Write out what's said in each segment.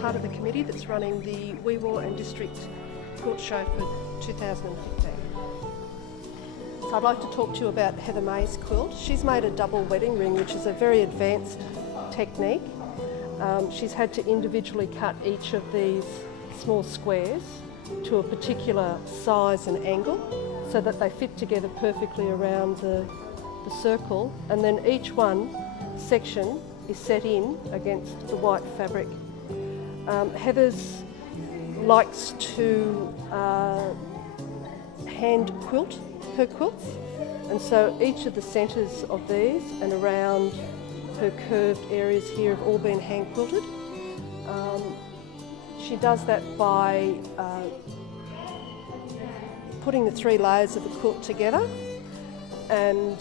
Part of the committee that's running the Weewar and District Quilt Show for 2015. So I'd like to talk to you about Heather May's quilt. She's made a double wedding ring, which is a very advanced technique. She's had to individually cut each of these small squares to a particular size and angle so that they fit together perfectly around the circle, and then each one section is set in against the white fabric. Heather's likes to hand quilt her quilts, and so each of the centres of these and around her curved areas here have all been hand quilted. She does that by putting the 3 layers of the quilt together and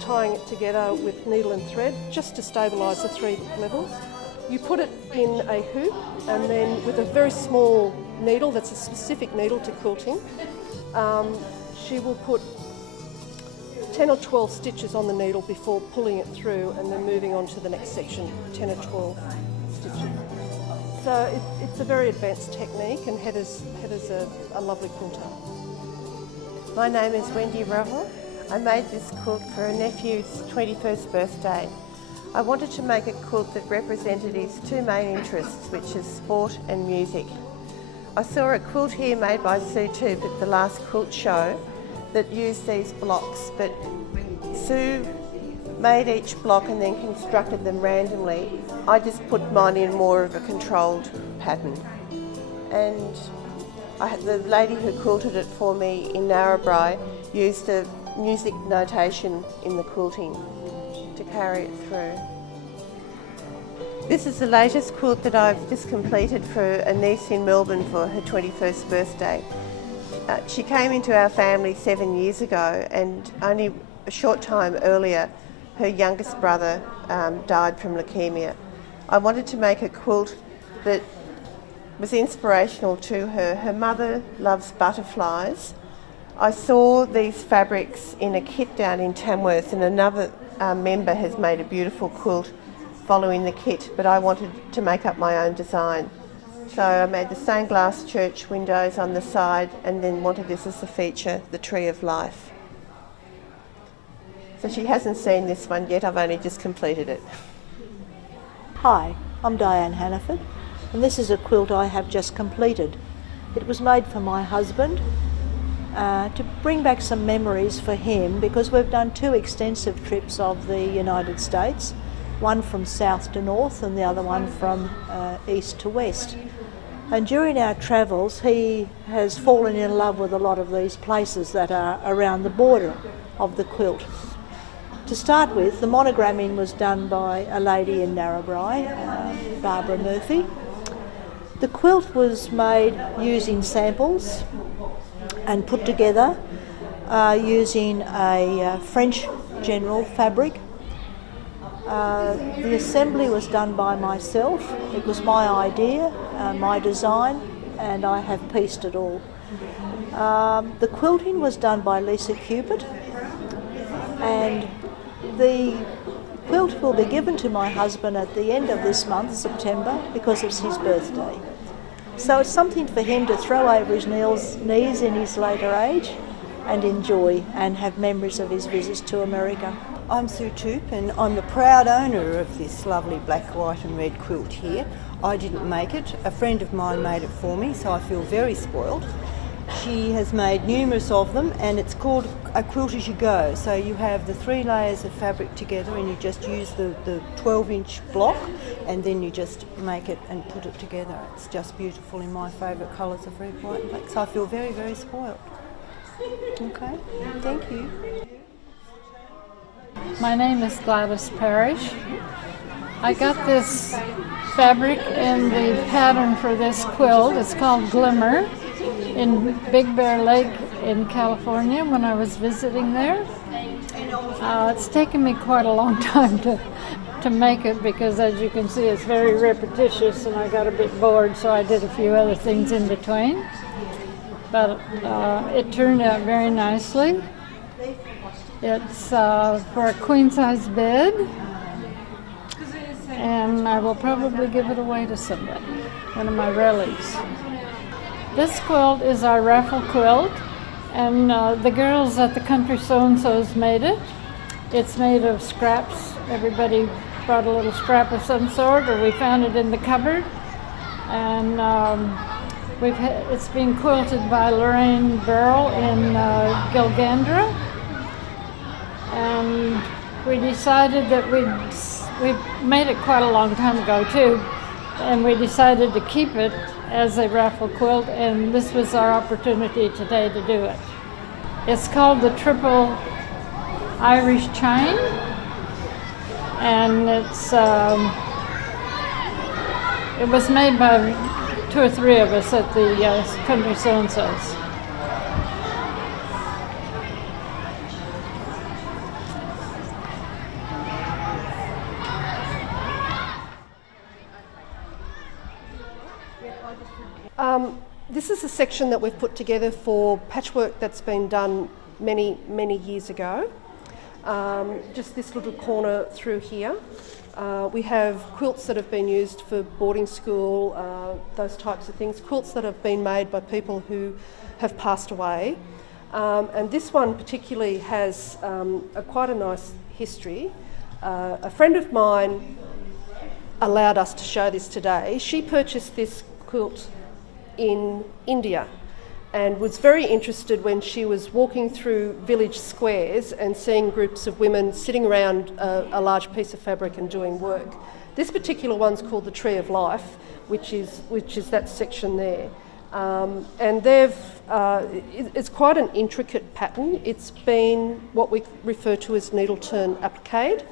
tying it together with needle and thread just to stabilise the 3 levels. You put it in a hoop, and then with a very small needle, that's a specific needle to quilting, she will put 10 or 12 stitches on the needle before pulling it through and then moving on to the next section, 10 or 12 stitches. So it's a very advanced technique, and Heather's a lovely quilter. My name is Wendy Revel. I made this quilt for a nephew's 21st birthday. I wanted to make a quilt that represented his 2 main interests, which is sport and music. I saw a quilt here made by Sue Toop at the last quilt show that used these blocks, but Sue made each block and then constructed them randomly. I just put mine in more of a controlled pattern. And the lady who quilted it for me in Narrabri used the music notation in the quilting to carry it through. This is the latest quilt that I've just completed for a niece in Melbourne for her 21st birthday. She came into our family 7 years ago, and only a short time earlier her youngest brother died from leukemia. I wanted to make a quilt that was inspirational to her. Her mother loves butterflies. I saw these fabrics in a kit down in Tamworth, and another member has made a beautiful quilt following the kit, but I wanted to make up my own design. So I made the stained glass church windows on the side and then wanted this as a feature, the Tree of Life. So she hasn't seen this one yet, I've only just completed it. Hi, I'm Diane Hannaford, and this is a quilt I have just completed. It was made for my husband to bring back some memories for him, because we've done 2 extensive trips of the United States, one from south to north and the other one from east to west. And during our travels he has fallen in love with a lot of these places that are around the border of the quilt. To start with, the monogramming was done by a lady in Narrabri, Barbara Murphy. The quilt was made using samples and put together using a French general fabric. The assembly was done by myself. It was my idea, my design, and I have pieced it all. The quilting was done by Lisa Cupid, and the quilt will be given to my husband at the end of this month, September, because it's his birthday. So it's something for him to throw over his knees in his later age and enjoy and have memories of his visits to America. I'm Sue Toop, and I'm the proud owner of this lovely black, white and red quilt here. I didn't make it, a friend of mine made it for me, so I feel very spoiled. She has made numerous of them, and it's called a quilt as you go. So you have the 3 layers of fabric together, and you just use the 12-inch block, and then you just make it and put it together. It's just beautiful in my favourite colours of red, white and black, so I feel very, very spoiled. Okay, thank you. My name is Gladys Parrish. I got this fabric and the pattern for this quilt. It's called Glimmer in Big Bear Lake in California when I was visiting there. It's taken me quite a long time to make it because, as you can see, it's very repetitious and I got a bit bored, so I did a few other things in between. But it turned out very nicely. It's for a queen-size bed, and I will probably give it away to somebody, one of my relics. This quilt is our raffle quilt, and the girls at the Country So-and-so's made it. It's made of scraps. Everybody brought a little scrap of some sort, or we found it in the cupboard. And it's been quilted by Lorraine Burrell in Gilgandra. And we decided that we made it quite a long time ago too, and we decided to keep it as a raffle quilt, and this was our opportunity today to do it. It's called the Triple Irish Chine, and it was made by 2 or 3 of us at the Country So-and-so's. This is a section that we've put together for patchwork that's been done many, many years ago. Just this little corner through here. We have quilts that have been used for boarding school, those types of things, quilts that have been made by people who have passed away. And this one particularly has quite a nice history. A friend of mine allowed us to show this today. She purchased this quilt in India and was very interested when she was walking through village squares and seeing groups of women sitting around a large piece of fabric and doing work. This particular one's called the Tree of Life, which is that section there. And it's quite an intricate pattern. It's been what we refer to as needle turn applique,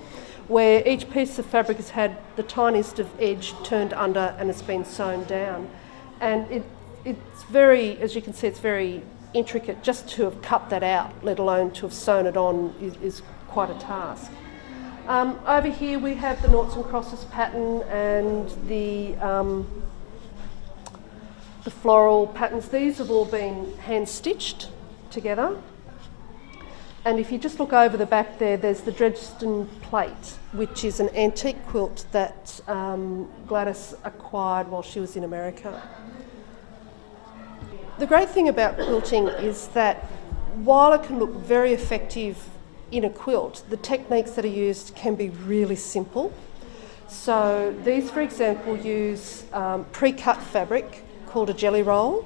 where each piece of fabric has had the tiniest of edge turned under and it's been sewn down. And it's very, as you can see, it's very intricate. Just to have cut that out, let alone to have sewn it on, is quite a task. Over here we have the noughts and crosses pattern and the floral patterns. These have all been hand stitched together. And if you just look over the back there, there's the Dresden plate, which is an antique quilt that Gladys acquired while she was in America. The great thing about quilting is that while it can look very effective in a quilt, the techniques that are used can be really simple. So these, for example, use pre-cut fabric called a jelly roll.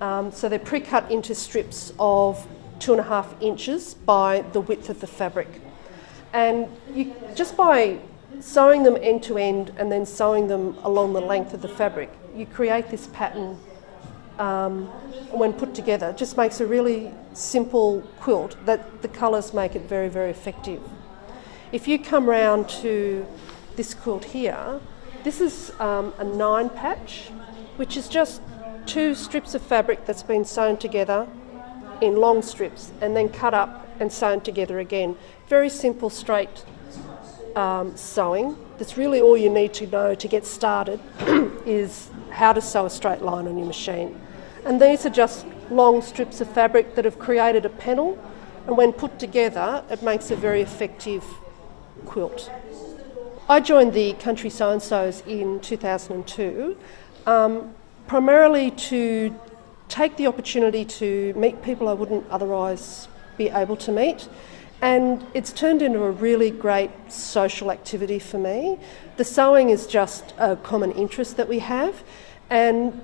So they're pre-cut into strips of 2.5 inches by the width of the fabric. And just by sewing them end to end and then sewing them along the length of the fabric, you create this pattern when put together. It just makes a really simple quilt that the colours make it very, very effective. If you come round to this quilt here, this is a 9 patch, which is just 2 strips of fabric that's been sewn together in long strips and then cut up and sewn together again. Very simple, straight sewing. That's really all you need to know to get started is how to sew a straight line on your machine. And these are just long strips of fabric that have created a panel, and when put together it makes a very effective quilt. I joined the Country So-and-so's in 2002, primarily to take the opportunity to meet people I wouldn't otherwise be able to meet, and it's turned into a really great social activity for me. The sewing is just a common interest that we have, and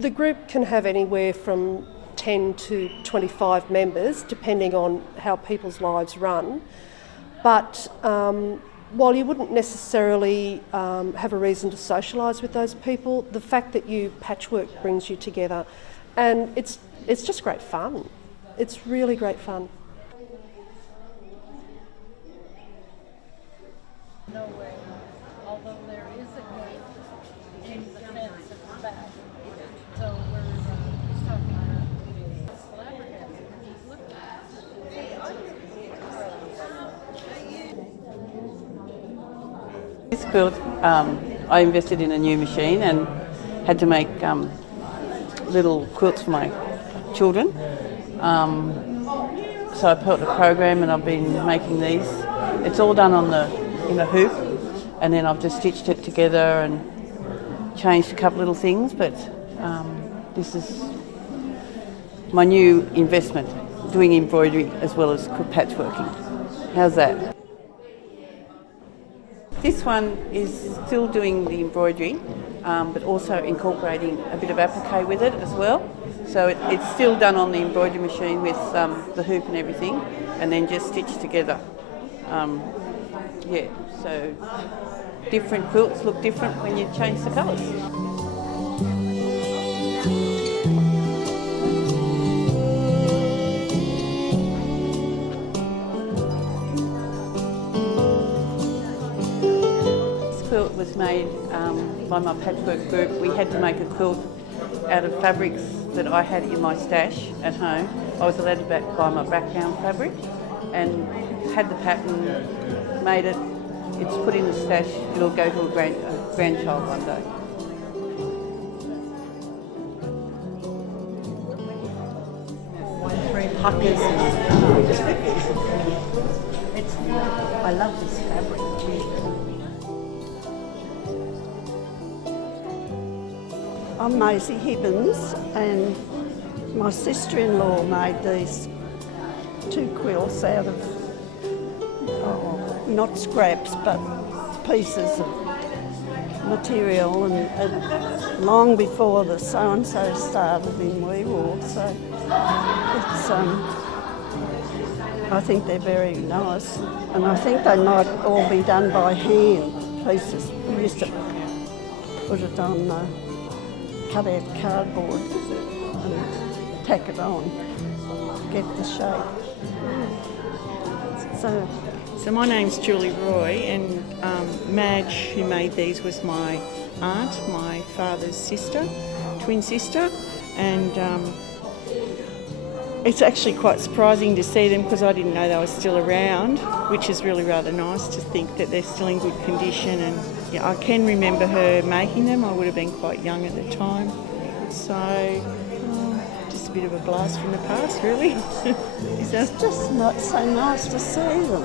the group can have anywhere from 10 to 25 members depending on how people's lives run. But while you wouldn't necessarily have a reason to socialise with those people, the fact that you patchwork brings you together, and it's just great fun. It's really great fun. Nowhere, although there is a gate in the fence at the back. So we're just talking about flabbergasted. Look. This quilt, I invested in a new machine and had to make little quilts for my children. So I built a program and I've been making these. It's all done in a hoop, and then I've just stitched it together and changed a couple little things, but this is my new investment, doing embroidery as well as patchworking. How's that? This one is still doing the embroidery, but also incorporating a bit of applique with it as well. So it's still done on the embroidery machine with the hoop and everything, and then just stitched together. So different quilts look different when you change the colours. This quilt was made by my patchwork group. We had to make a quilt out of fabrics that I had in my stash at home. I was allowed to buy my background fabric and had the pattern, made it. It's put in the stash. It'll go to a grandchild one day. Three puckers. I love this fabric. I'm Maisie Hibbins, and my sister-in-law made these 2 quilts out of, not scraps, but pieces of material, and long before the so-and-so started in Weewar. So it's, I think they're very nice, and I think they might all be done by hand, pieces. We used to put it on cut out cardboard and tack it on to get the shape. So my name's Julie Roy, and Madge, who made these, was my aunt, my father's sister, twin sister, and it's actually quite surprising to see them because I didn't know they were still around, which is really rather nice to think that they're still in good condition. And yeah, I can remember her making them. I would have been quite young at the time, so just a bit of a blast from the past, really. It's just not so nice to see them.